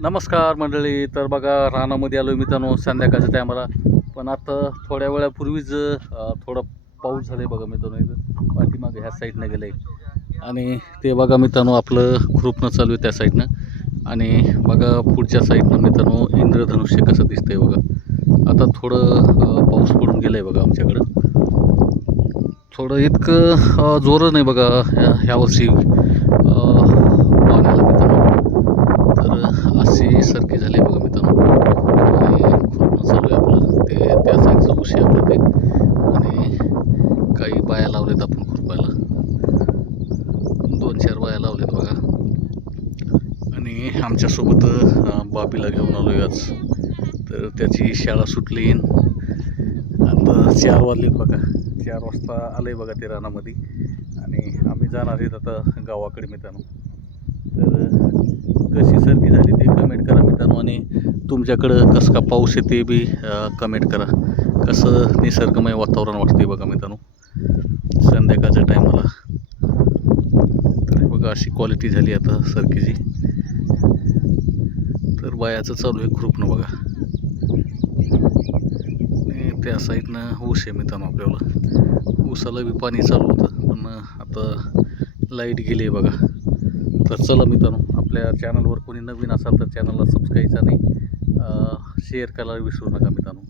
नमस्कार मंडळी. तर बघा, रानामध्ये आलो मित्रांनो संध्याकाळच्या टायमाला. पण आता थोड्या वेळापूर्वीच थोडा पाऊस झाला आहे बघा मित्रांनो. इथं पाठीमागे ह्या साईडनं गेलं आहे आणि ते बघा मित्रांनो आपलं खुरपणं चालू आहे त्या साईडनं. आणि बघा पुढच्या साईडनं मित्रांनो इंद्रधनुष्य कसं दिसतंय बघा. आता थोडं पाऊस पडून गेलं आहे बघा आमच्याकडं. थोडं इतकं जोरं नाही बघा ह्या वर्षी पाण्याला मित्रांनो. तर अशी सरकी झाली बघा मित्रांनो. आणि खुरपणं चालू आहे आपलं. ते त्या साईडचं ऊस आहे आपलं ते. आणि काही बाया लावलेत आपण खुरपायला. 2-4 बाया लावलेत बघा. आणि आमच्यासोबत बाबीला घेऊन आलो आहे आज. तर त्याची शाळा सुटली. आता 4 वाजलेत बघा. 4 वाजता आलं आहे बघा ते रानामध्ये. आणि आम्ही जाणार आहेत आता गावाकडे मित्रांनो. तर कशी सर्दी झाली ते कमेंट करा मित्रांनो. आणि तुमच्याकडं कसं का पाऊस आहे ते बी कमेंट करा. कसं निसर्गमय वातावरण वाटते बघा मित्रांनो संध्याकाळच्या टायमाला. तर बघा अशी क्वालिटी झाली आता सरकीची. तर बायाचं चालू आहे खुरपणं बघा. आणि त्या साईडनं ऊस आहे मित्रांनो आपल्याला. ऊसाला बी पाणी चालू होतं पण आता लाईट गेली आहे बघा. तर चला मित्रांनो, आपल्या चॅनलवर कोणी नवीन असाल तर चॅनलला सबस्क्राईब आणि शेअर करायला विसरू नका मित्रांनो.